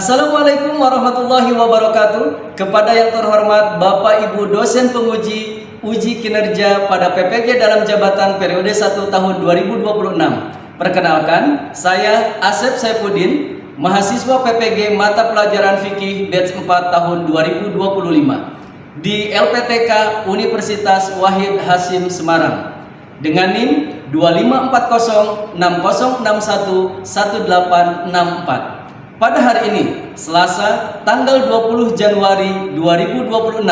Assalamualaikum warahmatullahi wabarakatuh. Kepada yang terhormat Bapak Ibu dosen penguji uji kinerja pada PPG dalam jabatan periode 1 tahun 2026. Perkenalkan, saya Asep Saifuddin, mahasiswa PPG mata pelajaran fikih batch 4 tahun 2025 di LPTK Universitas Wahid Hasyim Semarang dengan NIM 254060611864. Pada hari ini, Selasa, tanggal 20 Januari 2026,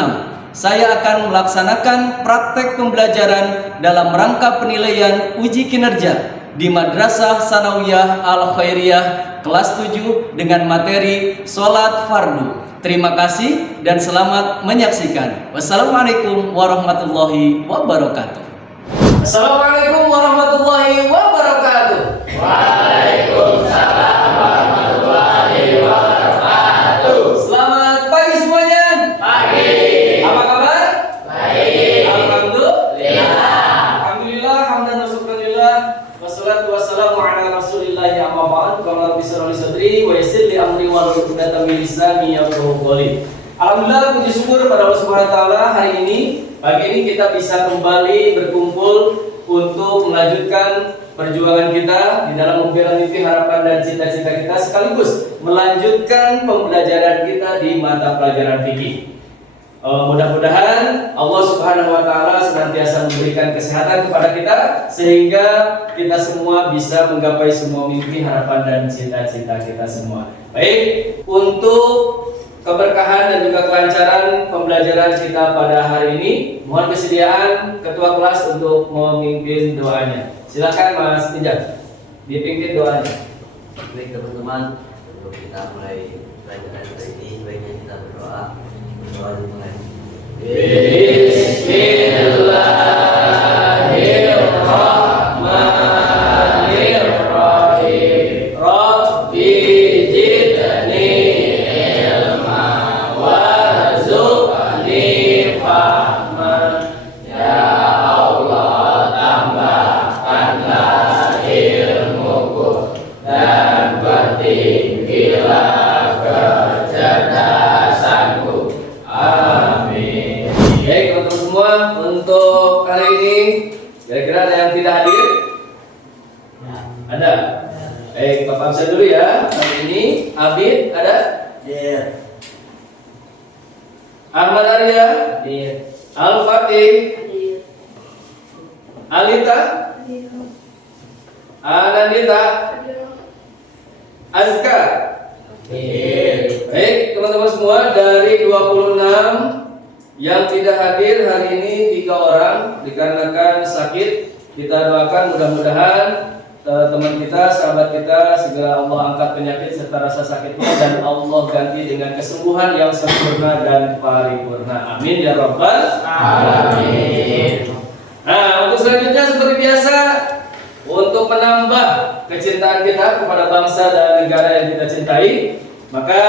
saya akan melaksanakan praktek pembelajaran dalam rangka penilaian uji kinerja di Madrasah Sanawiyah Al-Khairiyah kelas 7 dengan materi Sholat Fardu. Terima kasih dan selamat menyaksikan. Wassalamualaikum warahmatullahi wabarakatuh. Assalamualaikum warahmatullahi wabarakatuh. Waalaikumsalam warahmatullahi wabarakatuh. Selamat pagi semuanya. Pagi. Apa kabar? Baik. Alhamdulillah, hamdan wa syukranillah. Wassalatu wassalamu ala Rasulillah amma ba'd. Qala rabbi shrah li sadri wa yassir li amri wahlul 'uqdatam min lisani yafqahu qawli. Alhamdulillah, puji syukur pada Allah Subhanahu wa taala, hari ini pagi ini kita bisa kembali berkumpul untuk melanjutkan perjuangan kita di dalam membela mimpi, harapan dan cita-cita kita, sekaligus melanjutkan pembelajaran kita di mata pelajaran fikih. Mudah-mudahan Allah Subhanahu wa taala senantiasa memberikan kesehatan kepada kita sehingga kita semua bisa menggapai semua mimpi, harapan dan cita-cita kita semua. Baik, untuk keberkahan dan juga kelancaran pembelajaran kita pada hari ini, mohon kesediaan ketua kelas untuk memimpin doanya. Silakan Mas Tijak, dipimpin doanya. Baik teman-teman, untuk kita mulai pelajaran hari ini, sebaiknya kita berdoa dimulai. Bismillahirrahmanirrahim. Rabbi zidni ilma warzuqni fahman. Ya Allah, tambahkanlah ilmuku dan bertinggilah kecerdasanku. Amin. Baik teman-teman semua, untuk hari ini kira-kira ada yang tidak hadir? Ada? Baik, Bapak absen dulu ya. Hari ini Abid ada? Dir, Ahmad Arya? Al-Fatih? Alita? Anandita? Azka? Baik teman-teman semua, dari 26 yang tidak hadir hari ini 3 orang dikarenakan sakit. Kita doakan mudah-mudahan teman kita, sahabat kita segera Allah angkat penyakit serta rasa sakitnya dan Allah ganti dengan kesembuhan yang sempurna dan paripurna. Amin ya rabbal alamin. Nah, untuk selanjutnya seperti biasa, untuk menambah kecintaan kita kepada bangsa dan negara yang kita cintai, maka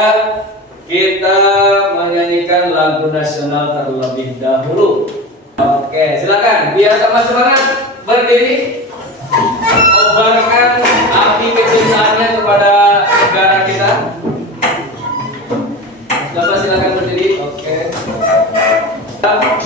kita menyanyikan lagu nasional terlebih dahulu. Oke, silakan biar sama semangat berdiri. Kobarkan api kecintaannya kepada negara kita. Bapak silakan berdiri. Oke. Tangannya.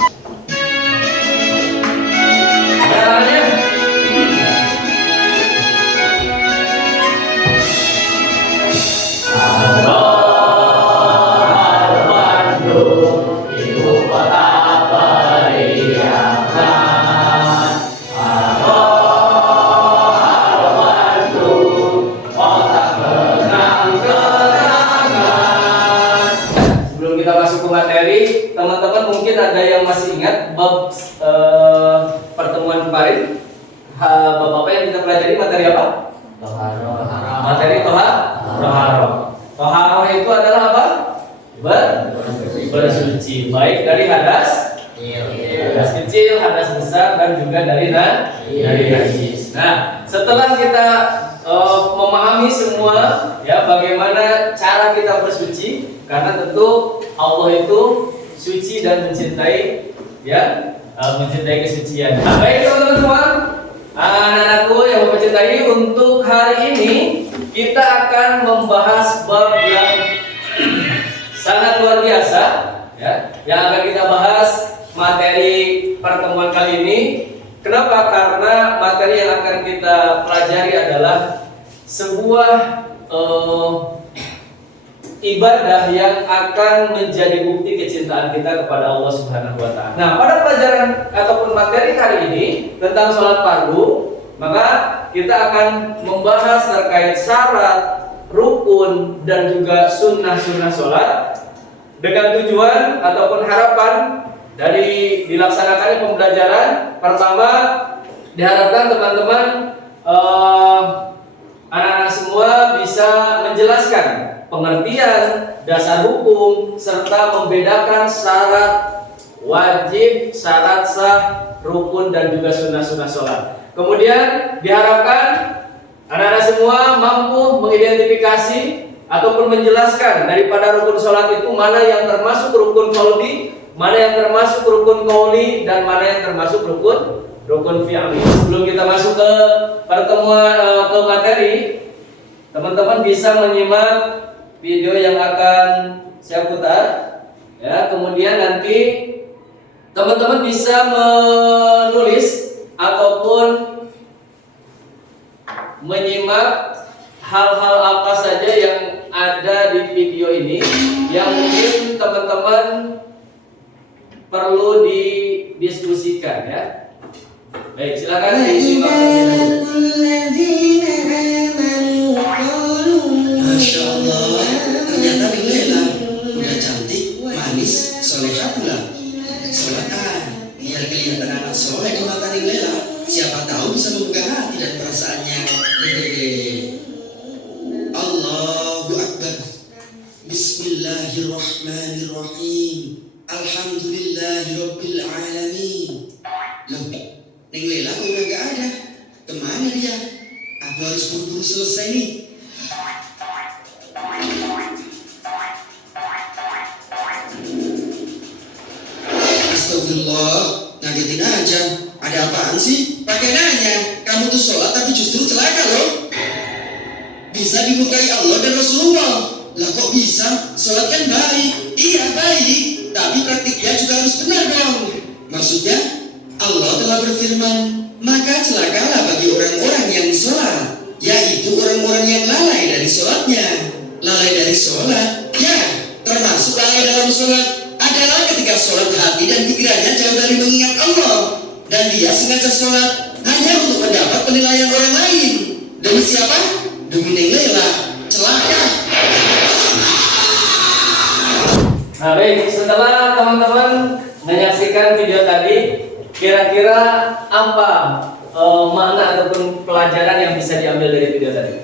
Sebelum kita masuk ke materi, teman-teman mungkin ada yang masih ingat bab pertemuan kemarin. Bapak yang kita pelajari materi apa? Materi toharoh. Toharoh itu adalah apa? Bersuci, baik dari hadas kecil, hadas besar, dan juga dari najis. Nah, setelah kita memahami semua ya bagaimana cara kita bersuci, karena tentu Allah itu suci dan mencintai mencintai kesucian. Nah, baik teman-teman semua, anak-anakku yang mencintai, untuk hari ini kita akan membahas bab yang sangat luar biasa ya, yang akan kita bahas materi pertemuan kali ini. Kenapa? Karena materi yang akan kita pelajari adalah sebuah ibadah yang akan menjadi bukti kecintaan kita kepada Allah Subhanahu wa taala. Nah, pada pelajaran ataupun materi kali ini tentang sholat fardu, maka kita akan membahas terkait syarat, rukun dan juga sunnah-sunnah sholat dengan tujuan ataupun harapan dari dilaksanakannya pembelajaran. Pertama, diharapkan teman-teman anak-anak semua bisa menjelaskan pengertian dasar hukum serta membedakan syarat wajib, syarat sah, rukun dan juga sunnah-sunnah sholat. Kemudian diharapkan anak-anak semua mampu mengidentifikasi ataupun menjelaskan daripada rukun sholat itu mana yang termasuk rukun qauli, mana yang termasuk rukun qauli, dan mana yang termasuk rukun fi'li. Sebelum kita masuk ke pertemuan ke materi, teman-teman bisa menyimak video yang akan saya putar ya. Kemudian nanti teman-teman bisa menulis ataupun menyimak hal-hal apa saja yang ada di video ini yang mungkin teman-teman perlu didiskusikan ya. Baik, silakan disimak terlebih dahulu. Masya Allah, ternyata Neng Lela udah cantik, manis, soleha pula. Sholatkan, biar kelihatan anak soleh di mata Neng Lela. Siapa tahu bisa membuka hati dan perasaannya. Allahu Akbar. Bismillahirrahmanirrahim. Alhamdulillahirabbil alamin. Loh, Neng Lela kok udah gak ada? Kemana dia? Aku harus buru-buru selesai nih. Astagfirullah, ngagetin aja. Ada apaan sih? Pakai nanya, kamu tuh sholat tapi justru celaka loh. Bisa dimurkai Allah dan Rasulullah. Lah kok bisa? Sholat kan baik. Iya baik, tapi praktiknya juga harus benar dong. Maksudnya, Allah telah berfirman, maka celakalah bagi orang-orang yang sholat, yaitu orang-orang yang lalai dari sholatnya. Lalai dari sholat, ya termasuk lalai dalam sholat adalah ketika sholat hati dan pikirannya jauh dari mengingat Allah, dan dia sengaja sholat hanya untuk mendapat penilaian orang lain. Demi siapa? Demi Neng Lela. Celaka. Nah baik, setelah teman-teman menyaksikan video tadi, kira-kira apa makna ataupun pelajaran yang bisa diambil dari video tadi?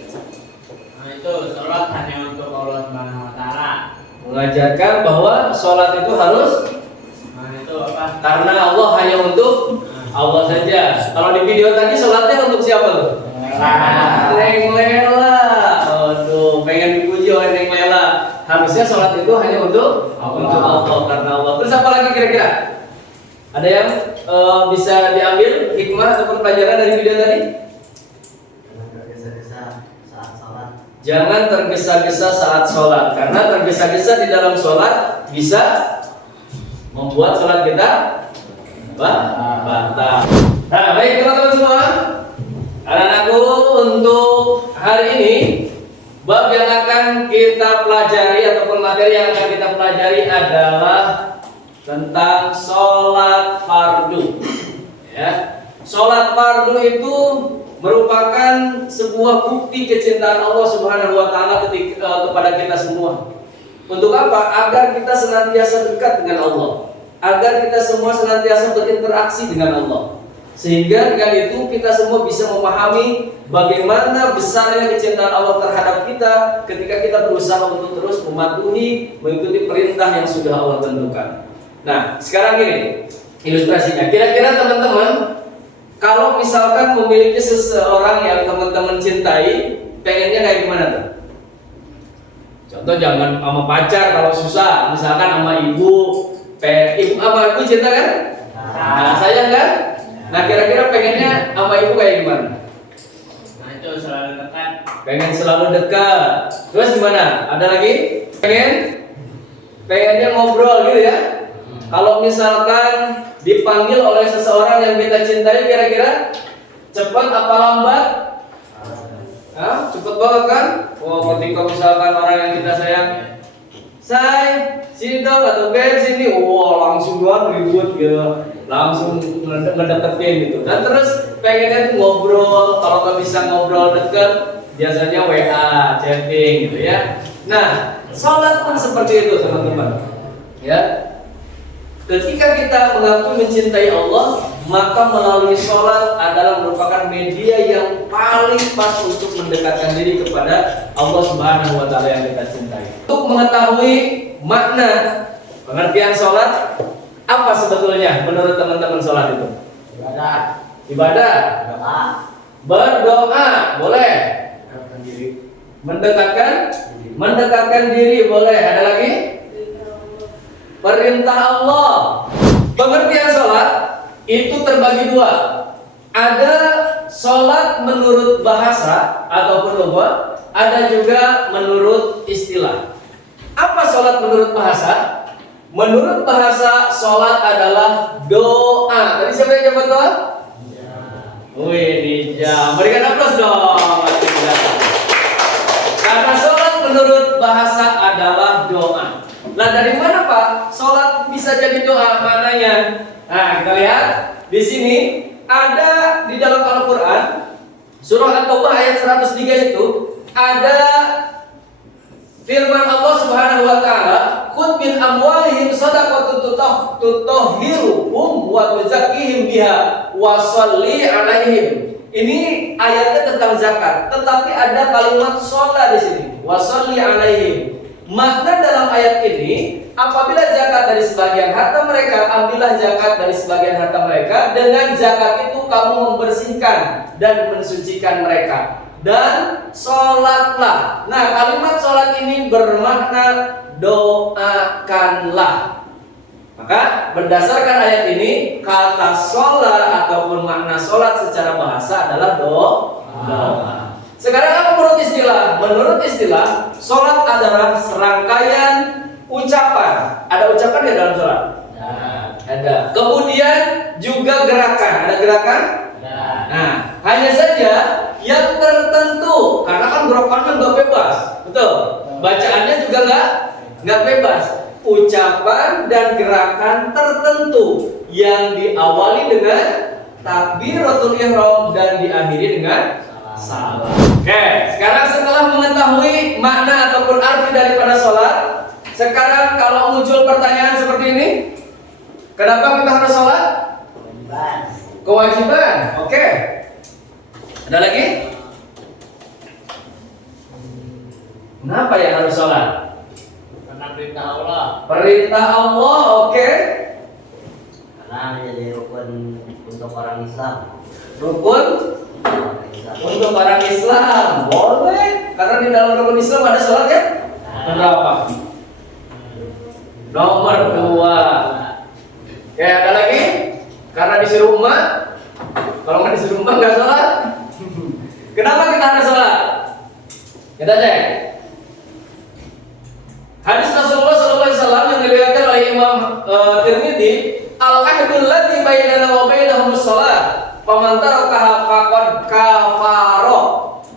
Nah, itu sholat hanya untuk Allah Subhanahu wa taala. Mengajarkan bahwa sholat itu harus Itu apa? karena Allah hanya untuk Allah saja. Kalau di video tadi sholatnya untuk siapa tuh? Neng Lela. Aduh, pengen dipuji oleh Neng Lela. Harusnya sholat itu hanya untuk Allah, karena Allah. Terus apa lagi kira-kira? Ada yang bisa diambil hikmah ataupun pelajaran dari video tadi? Jangan tergesa-gesa saat sholat, karena tergesa-gesa di dalam sholat bisa membuat sholat kita batal. Nah, baik teman-teman semua, anak-anakku, untuk hari ini bab yang akan kita pelajari ataupun materi yang akan kita pelajari adalah tentang sholat fardu. Ya, sholat fardu itu merupakan sebuah bukti kecintaan Allah Subhanahu wa taala kepada kita semua. Untuk apa? Agar kita senantiasa dekat dengan Allah, agar kita semua senantiasa berinteraksi dengan Allah. Sehingga dengan itu kita semua bisa memahami bagaimana besarnya kecintaan Allah terhadap kita ketika kita berusaha untuk terus mematuhi, mengikuti perintah yang sudah Allah tentukan. Nah, sekarang ini ilustrasinya. Kira-kira teman-teman, kalau misalkan memiliki seseorang yang teman-teman cintai, pengennya kayak gimana tuh? Contoh, jangan sama pacar kalau susah, misalkan sama ibu sama ibu cinta kan? Nah, sayang kan? Nah, kira-kira pengennya sama ibu kayak gimana? Nah, itu selalu dekat. Pengen selalu dekat. Terus gimana? Ada lagi? Pengen pengennya ngobrol gitu ya. Kalau misalkan dipanggil oleh seseorang yang kita cintai, kira-kira cepat apa lambat? Hah? Cepet banget kan? Oh, ketika misalkan orang yang kita sayang, say, sini dong atau beb sini, langsung doang ribut gitu, langsung ngedeketin gitu. Dan terus pengennya tuh ngobrol, kalau nggak bisa ngobrol deket, biasanya WA, chatting gitu ya. Nah, sholat pun seperti itu teman-teman. Ya, ketika kita mengaku mencintai Allah, maka melalui sholat adalah merupakan media yang paling pas untuk mendekatkan diri kepada Allah Subhanahu wa Ta'ala yang kita cintai. Untuk mengetahui makna pengertian sholat, apa sebetulnya menurut teman-teman sholat itu? Ibadah. Berdoa, boleh. Mendekatkan diri, boleh. Ada lagi? Perintah Allah. Pengertian sholat itu terbagi dua. Ada sholat menurut bahasa ataupun lugah, ada juga menurut istilah. Apa sholat menurut bahasa? Menurut bahasa, sholat adalah doa. Tadi siapa yang jawab doa? Wih, Nija. Berikan aplaus dong. Karena sholat menurut bahasa adalah doa. Nah, dari mana Pak? Sholat bisa jadi doa, mananya? Nah, kita lihat di sini ada di dalam Al-Quran surah At-Taubah ayat 103 itu ada firman Allah Subhanahu wa Ta'ala, "Khudh min amwalihim shadaqatun tutahhiruhum wa tuzakkihim biha wa sholli 'alaihim." Ini ayatnya tentang zakat, tetapi ada kalimat sholat di sini, wa sholli 'alaihim. Makna dalam ayat ini, apabila zakat dari sebagian harta mereka, ambillah zakat dari sebagian harta mereka. Dengan zakat itu kamu membersihkan dan mensucikan mereka. Dan sholatlah. Nah, kalimat sholat ini bermakna doakanlah. Maka berdasarkan ayat ini, kata sholat ataupun makna sholat secara bahasa adalah doa. Sekarang apa menurut istilah? Menurut istilah, sholat adalah serangkaian ucapan. Ada ucapan di dalam sholat? Ada. Kemudian juga gerakan. Ada gerakan? Nah, hanya saja yang tertentu, karena kan gerakannya nggak bebas, betul? Bacaannya juga nggak bebas. Ucapan dan gerakan tertentu yang diawali dengan takbiratul ihram dan diakhiri dengan salam. Oke, sekarang setelah mengetahui makna ataupun arti daripada sholat, sekarang kalau muncul pertanyaan seperti ini, kenapa kita harus sholat? Kewajiban. Oke. Ada lagi? Kenapa ya harus sholat? Karena perintah Allah. Perintah Allah, oke. Karena menjadi rukun untuk orang Islam. Rukun untuk orang Islam, boleh. Karena di dalam rukun Islam ada sholat ya? Berapa? Nomor 2. Oke, ada lagi? Karena disuruh umat. Kalau nggak disuruh umat nggak sholat. Kenapa kita harus sholat? Kita cek. Hadis Rasulullah SAW yang diriwayatkan oleh Imam Tirmidzi, al-ahdul ladzi bainana wa bainahumus shalah, faman tarakaha faqad kafara.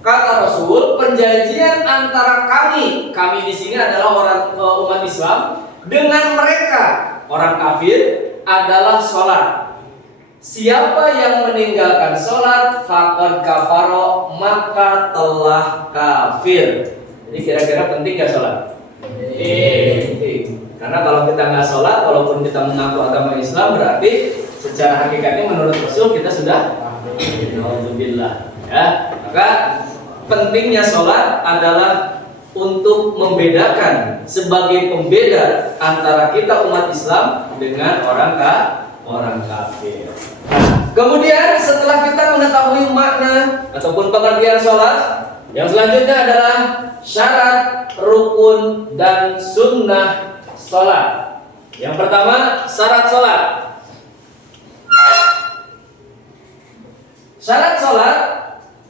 Kata Rasul, perjanjian antara kami di sini adalah orang umat Islam dengan mereka orang kafir adalah sholat. Siapa yang meninggalkan sholat, faqad kafara, maka telah kafir. Jadi kira-kira penting gak sholat? Penting. Karena kalau kita nggak sholat, walaupun kita mengaku agama Islam, berarti secara hakikatnya menurut Rasul kita sudah Alhamdulillah. Ya, maka pentingnya sholat adalah untuk membedakan sebagai pembeda antara kita umat Islam dengan orang kafir. Nah, kemudian setelah kita mengetahui makna ataupun pengertian sholat, yang selanjutnya adalah syarat, rukun, dan sunnah sholat. Yang pertama, syarat sholat. Syarat sholat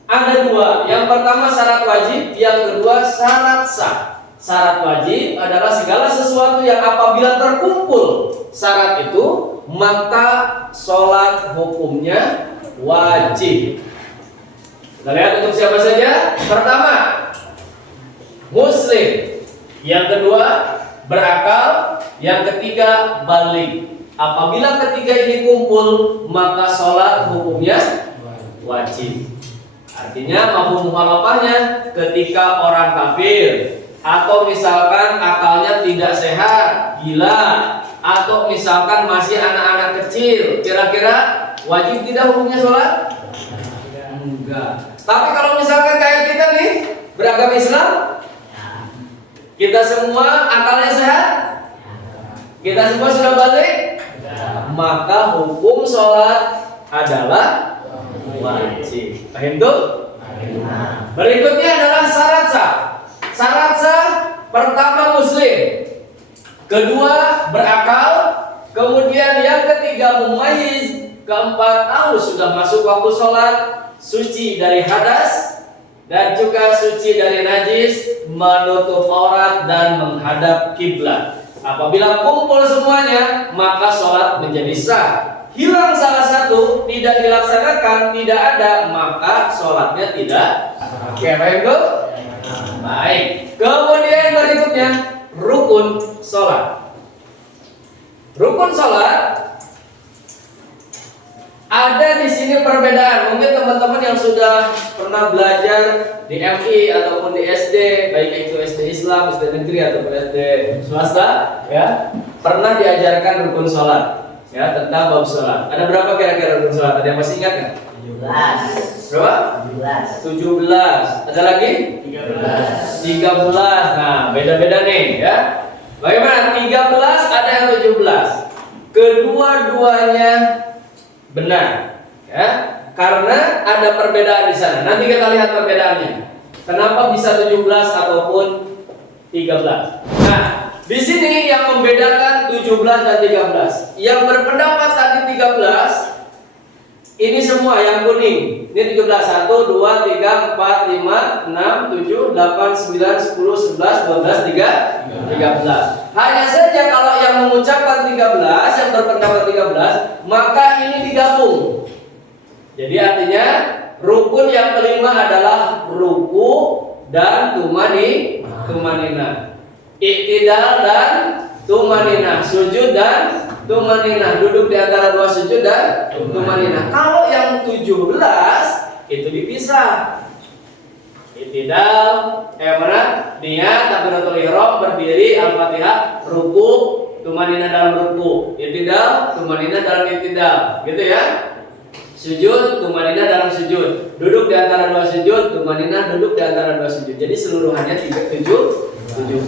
ada 2. Yang pertama syarat wajib, yang kedua syarat sah. Syarat wajib adalah segala sesuatu yang apabila terkumpul syarat itu, maka sholat hukumnya wajib. Kita lihat untuk siapa saja. Pertama, muslim. Yang kedua, berakal. Yang ketiga, balik. Apabila ketiga ini kumpul, maka sholat hukumnya wajib. Artinya mafhum mukhalafahnya, ketika orang kafir atau misalkan akalnya tidak sehat, gila, atau misalkan masih anak-anak kecil, kira-kira wajib tidak hukumnya sholat? Enggak. Tapi kalau misalkan kayak kita nih beragama Islam, kita semua akalnya sehat, kita semua sudah balik, maka hukum sholat adalah wajib. Paham tuh? Berikutnya adalah syarat sah. Syarat sah pertama muslim, kedua berakal, kemudian yang ketiga mumayyiz, keempat tahu sudah masuk waktu sholat, suci dari hadas dan juga suci dari najis, menutup aurat dan menghadap kiblat. Apabila kumpul semuanya, maka sholat menjadi sah. Hilang salah satu, tidak dilaksanakan, tidak ada, maka sholatnya tidak. Oke, baik Bu? Baik. Kemudian berikutnya rukun sholat. Rukun sholat ada di sini perbedaan. Mungkin teman-teman yang sudah pernah belajar di MI ataupun di SD, baik itu SD Islam, SD negeri ataupun SD swasta, ya, pernah diajarkan rukun sholat, ya, tentang bab sholat. Ada berapa kira-kira rukun sholat? Ada yang masih ingat nggak? 17. Berapa? 17. 17. Ada lagi? 13. Nah, beda-beda nih, ya. Bagaimana? 13 ada yang 17. Kedua-duanya benar, ya. Karena ada perbedaan di sana. Nanti kita lihat perbedaannya. Kenapa bisa 17 ataupun 13? Nah, di sini yang membedakan 17 dan 13. Yang berpendapat tadi 13 ini semua yang kuning. Ini 13. 1, 2, 3, 4, 5, 6, 7, 8, 9, 10, 11, 12, 13. Hanya saja kalau yang mengucapkan 13, yang berpendapat 13, maka ini digabung. Jadi artinya rukun yang kelima adalah ruku dan tumanina. Iktidal dan tumanina. Sujud dan tumanina. Duduk di antara dua sujud dan tumanina. Kalau yang 17 itu dipisah. Iktidal, mana? Niat, takbiratul ihram, berdiri, al-fatihah, ruku, tumanina dalam ruku, iktidal, tumanina dalam iktidal, gitu ya. Sujud, tumanina dalam sujud, duduk di antara dua sujud, tumanina duduk di antara dua sujud. Jadi seluruhannya 17.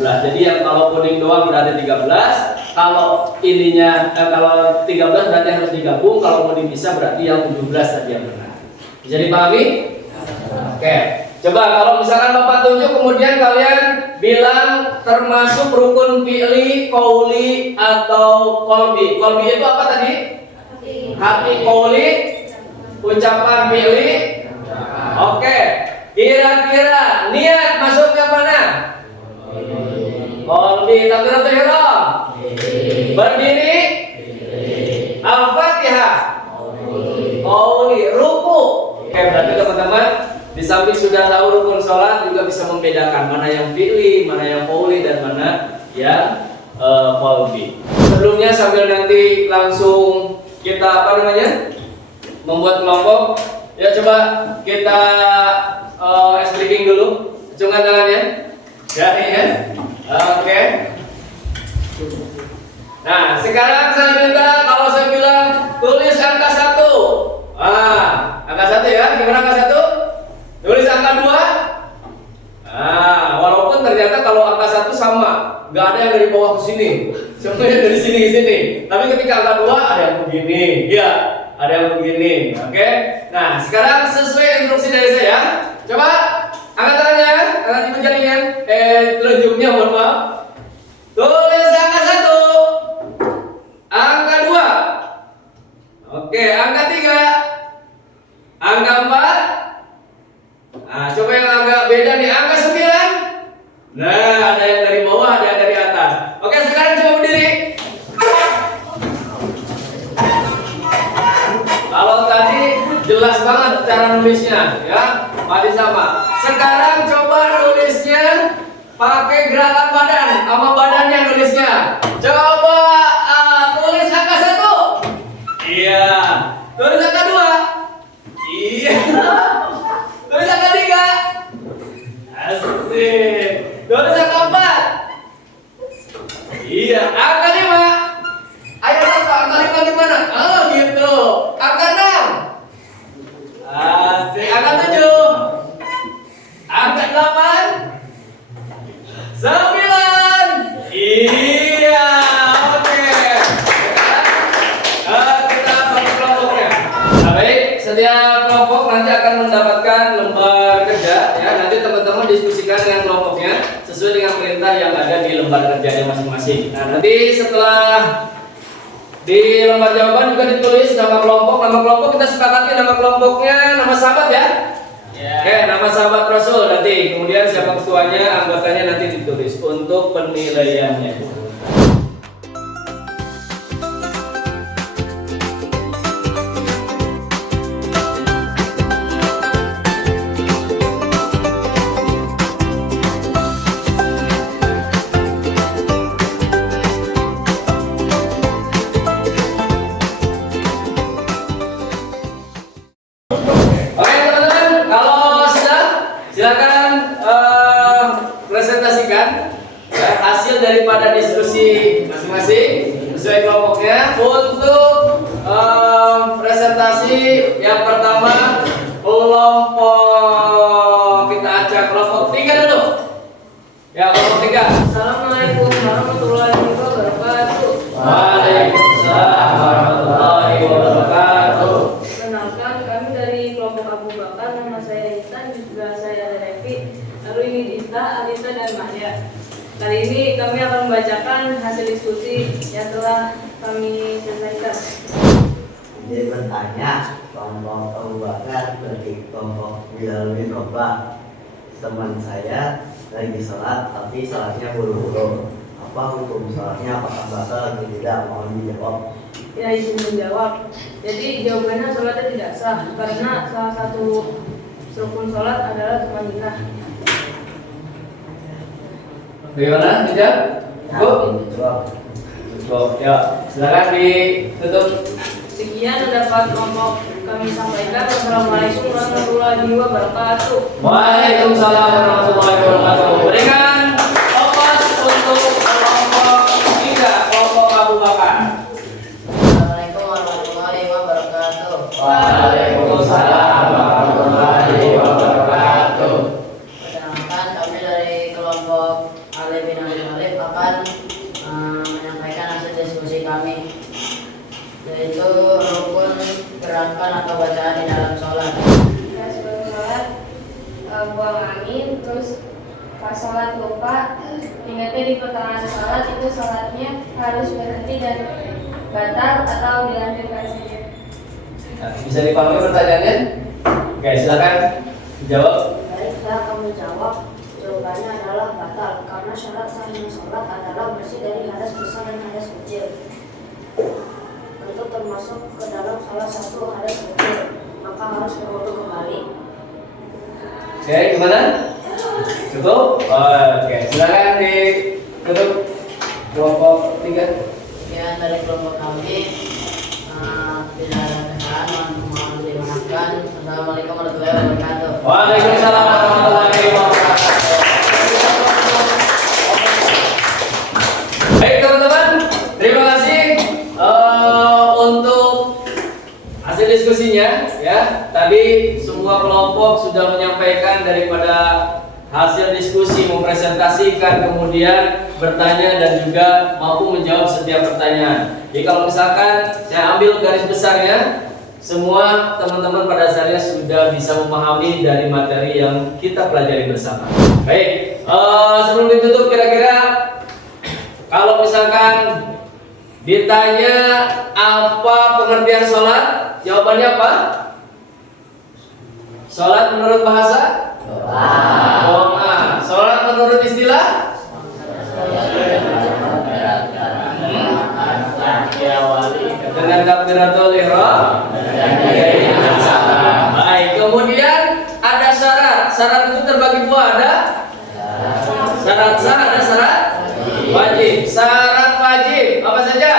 Jadi yang kalau kuning doang berarti 13, kalau ininya kalau 13 berarti harus digabung, kalau mau dipisah berarti yang 17 tadi yang benar. Bisa dipahami? Oke. Coba kalau misalkan Bapak tunjuk kemudian kalian bilang termasuk rukun fi'li, qauli atau qalbi. Qalbi itu apa tadi? Hati, qauli, ucapan fi'li. Oke. Kira-kira niat masuknya mana? Qalbi, takbiratul ihram. Berdiri. Al-Fatihah. Qauli, ruku. Oke, berarti teman-teman di samping sudah tahu rukun sholat juga bisa membedakan mana yang fi'li, mana yang qauli dan mana yang qalbi. Sebelumnya sambil nanti langsung kita membuat kelompok. Ya coba kita ice breaking dulu. Acungkan tangannya. Ya, ya. Oke. Nah, sekarang saya minta kalau saya bilang tulis angka 1. Angka 1 ya. Gimana angka 1? Tulis angka 2. Walaupun ternyata kalau angka 1 sama, nggak ada yang dari bawah ke sini, semuanya dari sini ke sini. Tapi ketika angka 2 ada yang begini, ya, ada yang begini. Oke. Nah, sekarang sesuai instruksi dari saya, coba angkat tangannya, angkat ibu jarinya, telunjuknya, mohon maaf. Tulis angka 1, angka 2, oke, angka 3, angka 4. Nah, coba yang agak beda nih, angka 9. Nah, ada yang dari nulisnya ya, masih sama. Sekarang coba nulisnya pakai gerakan badan, sama badannya nulisnya. Coba tulis angka 1. Iya. Tulis angka 2. Iya. Tulis angka 3. Asik. Tulis angka 4. Iya. Angka 5. Ayo apa? Angka 5 gimana? Oh gitu. Angka 6. Asik. Angka 7. Angka 8. 9. Iya. Oke. Kita masuk kelompoknya. Nah, baik. Setiap kelompok nanti akan mendapatkan lembar kerja. Ya, nanti teman-teman diskusikan dengan kelompoknya sesuai dengan perintah yang ada di lembar kerjanya masing-masing. Nah, nanti setelah di lembar jawaban juga ditulis nama kelompok. Nama kelompok kita sepakati nama kelompoknya nama sahabat ya. Oke, nama sahabat Rasul nanti. Kemudian siapa ketuanya, anggotanya nanti ditulis untuk penilaiannya. Oke teman-teman, kalau sudah silakan presentasikan ya, hasil daripada diskusi masing-masing sesuai kelompoknya. Untuk presentasi yang pertama kelompok kita ajak kelompok 3 dulu. Ya kelompok 3. Assalamualaikum warahmatullahi wabarakatuh. Waalaikumsalam warahmatullahi wabarakatuh. Perkenalkan, kami dari kelompok Abu Bakar. Nama saya Intan, juga saya ada Revi. Lalu ini Dita, Alisa, dan Maya. Kali ini kami akan membacakan hasil diskusi yang telah kami selesaikan. Dia bertanya, kelompok Abu Bakar bagi kelompok Bilal bin Rabah. Teman saya lagi sholat, tapi sholatnya buru-buru. Apa hukum sholatnya? Apakah batal atau tidak? Mohon dijawab. Ya, izin menjawab. Jadi jawabannya sholatnya tidak sah karena salah satu rukun sholat adalah tumanina. Bagaimana? Tidak? Cukup? Dijawab. Cukup. Ya, silakan ditutup. Sekian dapat kelompok kami sampaikan. Wassalamualaikum warahmatullahi wabarakatuh. Waalaikumsalam warahmatullahi wabarakatuh. Berikan opas untuk kelompok 3, kelompok Abu Bakar. Assalamualaikum warahmatullahi wabarakatuh. Waalaikumsalam warahmatullahi wabarakatuh. Perkenalkan, kami dari kelompok Ali bin Abi Thalib akan menyampaikan hasil diskusi kami, yaitu rukun gerakan atau bacaan di dalam sholat. Pas sebelum sholat buang angin, terus pas sholat lupa ingatnya di pertengahan sholat, itu sholatnya harus berhenti dan batal atau dilanjutkan saja. Nah, bisa dipahami pertanyaannya? Oke, silakan dijawab. Baiklah, kamu jawab. Jawabannya adalah batal karena syarat sahnya sholat adalah bersih dari hadas besar dan hadas kecil. Untuk termasuk ke dalam salah satu hadas kecil, maka harus berwudu kembali. Oke, gimana? Cukup? Oke, silakan ditutup kelompok 3. Sekian dari kelompok kami. Tidak ada kesalahan, mohon dimaafkan. Assalamualaikum warahmatullahi wabarakatuh. Waalaikumsalam warahmatullahi wabarakatuh. Baik teman-teman, terima kasih untuk hasil diskusinya ya. Tadi semua kelompok sudah menyampaikan daripada hasil diskusi, mempresentasikan, kemudian bertanya dan juga mampu menjawab setiap pertanyaan. Jadi kalau misalkan saya ambil garis besarnya, semua teman-teman pada dasarnya sudah bisa memahami dari materi yang kita pelajari bersama. Baik, sebelum ditutup, kira-kira kalau misalkan ditanya apa pengertian sholat, jawabannya apa? Sholat menurut bahasa? Doa. Sholat menurut istilah? Dengan takbiratul ihram. Baik, kemudian syarat itu terbagi dua, ada syarat sah, ada syarat wajib. Syarat wajib apa saja?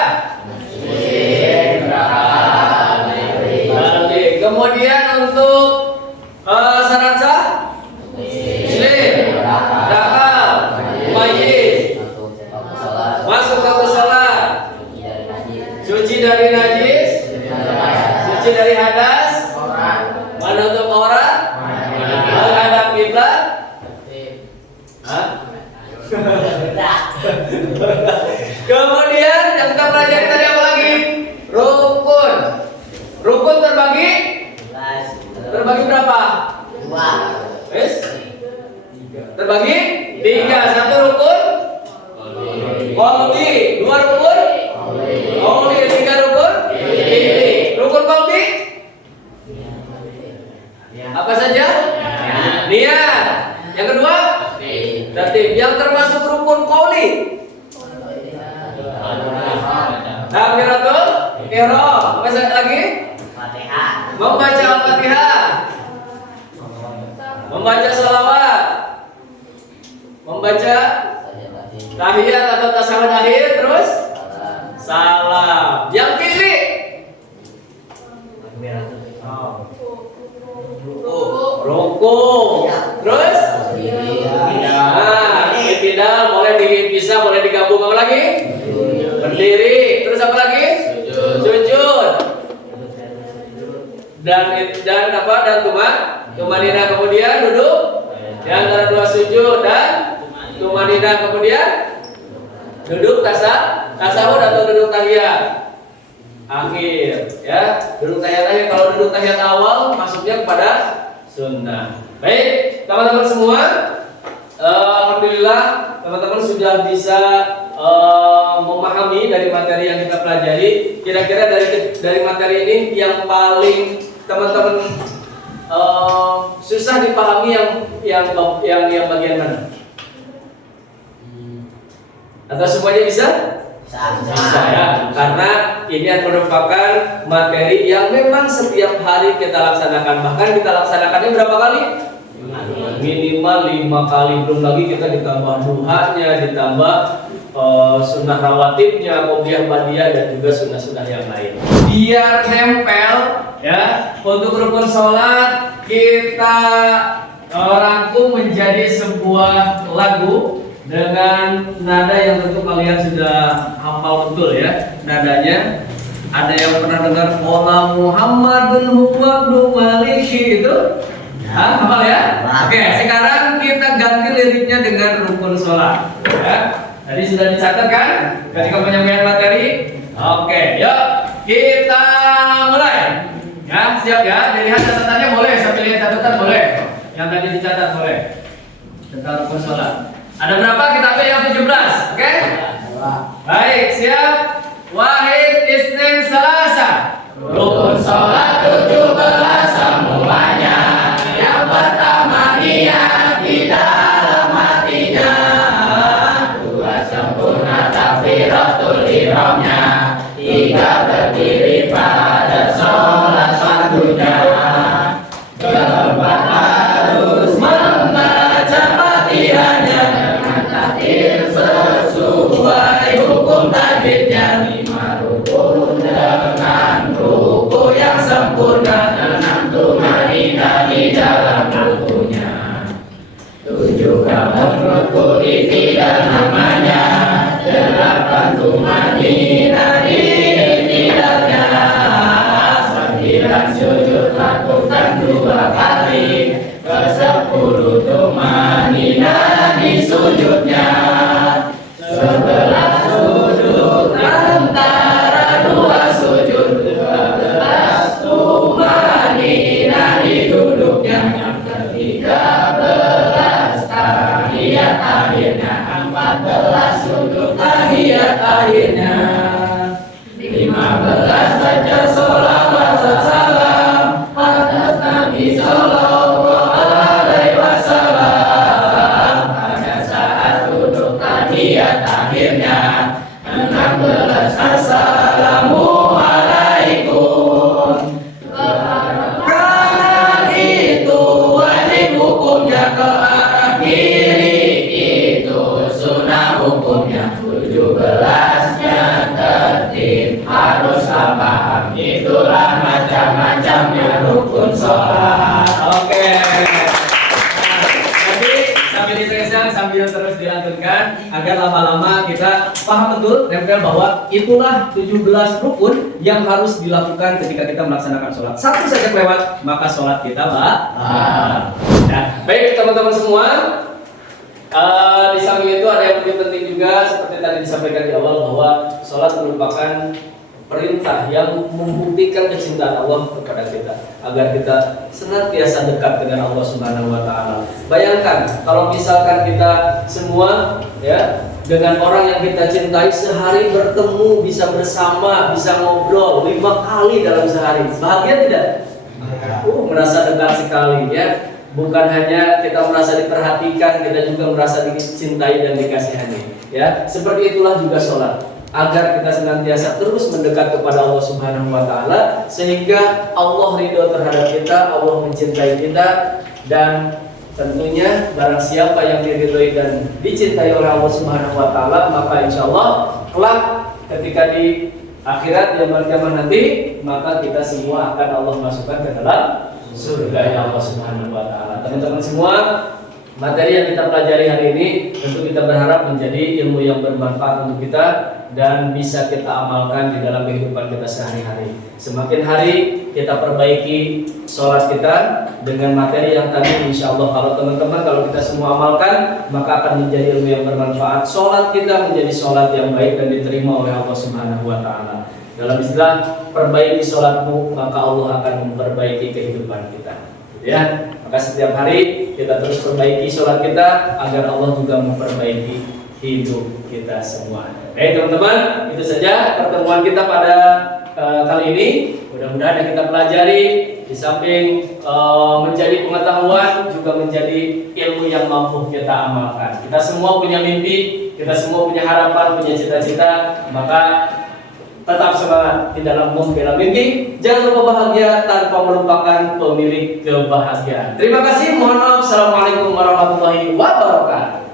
Balik. Kemudian untuk syarat sah, muslim, dakal, wajib, masuk waktu sholat, suci dari najis, suci dari hadas, menutup aurat, menghadap kiblat. Hah? Kemudian yang kita pelajari tadi apa lagi? Rukun. Rukun terbagi berapa? Wes? Terbagi 3. Satu rukun qauli, 2 rukun qauli, 3 rukun fi'li. Rukun qauli apa saja? Niat. Yang kedua? Tertib. Yang termasuk rukun qauli takbiratul ihram. Apa lagi? Membaca Al-Fatihah, membaca salawat, membaca tahiyat atau tasawuf akhir, terus salam. Yang fi'li ruku, terus tidak boleh dipisah, boleh digabung. Apa lagi? Berdiri, terus apa lagi? Sujud. Dan apa? Dan tumanina, kemudian duduk di antara dua sujud dan tumanina, kemudian duduk tasawuf atau duduk tahiyat akhir, ya. Duduk tahiyat akhir. Kalau duduk tahiyat awal masuknya kepada sunnah. Baik, teman-teman semua, alhamdulillah teman-teman sudah bisa memahami dari materi yang kita pelajari. Kira-kira dari materi ini yang paling teman-teman susah dipahami yang bagian mana? Atau semuanya bisa? Bisa ya, karena ini merupakan materi yang memang setiap hari kita laksanakan. Bahkan kita laksanakannya berapa kali? Minimal 5 kali. Belum lagi kita ditambah duhanya, ditambah sunnah rawatibnya, qobliyah badiyah, dan juga sunnah-sunnah yang lain. Biar nempel ya, untuk rukun sholat kita rangkum menjadi sebuah lagu dengan nada yang tentu kalian sudah hafal betul ya nadanya. Ada yang pernah dengar Qala Muhammadun huwa ibnu Maliki itu? Hafal ya? Oke, sekarang kita ganti liriknya dengan rukun sholat ya. Tadi sudah dicatat kan ketika penyampaian materi? Oke, yuk kita mulai. Ya, siap ya. Dilihat catatannya boleh, sambil lihat catatan boleh. Yang tadi dicatat boleh. Tentang rukun sholat. Ada berapa? Kita ambil yang 17, oke? Baik, siap. Wahid, Isnin, Salasa. Rukun sholat 17 semuanya. Yang pertama niat di dalam hatinya. Dua sempurna takbiratul ihramnya. 3 berdiri pada sholat fardunya. Keempat harus membaca Fatihahnya dengan takbir sesuai hukum tajwidnya. 5 rukun dengan ruku yang sempurna. 6 tumanina di dalam rukunya. 7 kamu ruku iktidal namanya. 8 tumanina di iktidalnya. 9 sujud lakukan 2 kali. Ke-10 tumanina di sujudnya. 11 sujud antara 2 sujud. 12 tumanina haruslah paham. Itulah macam-macamnya rukun sholat. Oke. Nanti sambil ditegaskan, sambil terus dilanjutkan agar lama-lama kita paham betul nempel bahwa itulah 17 rukun yang harus dilakukan ketika kita melaksanakan sholat. Satu saja kelewat, maka sholat kita Nah, baik teman-teman semua. Di samping itu ada yang lebih penting juga seperti tadi disampaikan di awal bahwa sholat merupakan perintah yang membuktikan kecintaan Allah kepada kita agar kita senantiasa dekat dengan Allah Subhanahu wa taala. Bayangkan kalau misalkan kita semua ya dengan orang yang kita cintai sehari bertemu, bisa bersama, bisa ngobrol 5 kali dalam sehari. Bahagia tidak? Merasa dekat sekali ya. Bukan hanya kita merasa diperhatikan, kita juga merasa dicintai dan dikasihani. Ya, seperti itulah juga sholat. Agar kita senantiasa terus mendekat kepada Allah Subhanahu wa taala sehingga Allah ridho terhadap kita, Allah mencintai kita, dan tentunya barang siapa yang diridhoi dan dicintai oleh Allah Subhanahu wa taala, maka insya Allah kelak ketika di akhirat yaumul kiamah nanti, maka kita semua akan Allah masukkan ke dalam surga Allah Subhanahu wa taala. Teman-teman semua, materi yang kita pelajari hari ini tentu kita berharap menjadi ilmu yang bermanfaat untuk kita dan bisa kita amalkan di dalam kehidupan kita sehari-hari. Semakin hari kita perbaiki sholat kita dengan materi yang tadi, insya Allah kalau kita semua amalkan, maka akan menjadi ilmu yang bermanfaat. Sholat kita menjadi sholat yang baik dan diterima oleh Allah Subhanahu wa taala. Dalam istilah perbaiki sholatmu, maka Allah akan memperbaiki kehidupan kita. Ya, maka setiap hari kita terus perbaiki sholat kita agar Allah juga memperbaiki hidup kita semua. Baik teman-teman, itu saja pertemuan kita pada kali ini. Mudah-mudahan yang kita pelajari di samping menjadi pengetahuan juga menjadi ilmu yang mampu kita amalkan. Kita semua punya mimpi, kita semua punya harapan, punya cita-cita, maka tetap semangat di dalam membela mimpi. Jangan lupa bahagia tanpa melupakan pemilik kebahagiaan. Terima kasih. Mohon maaf. Assalamualaikum warahmatullahi wabarakatuh.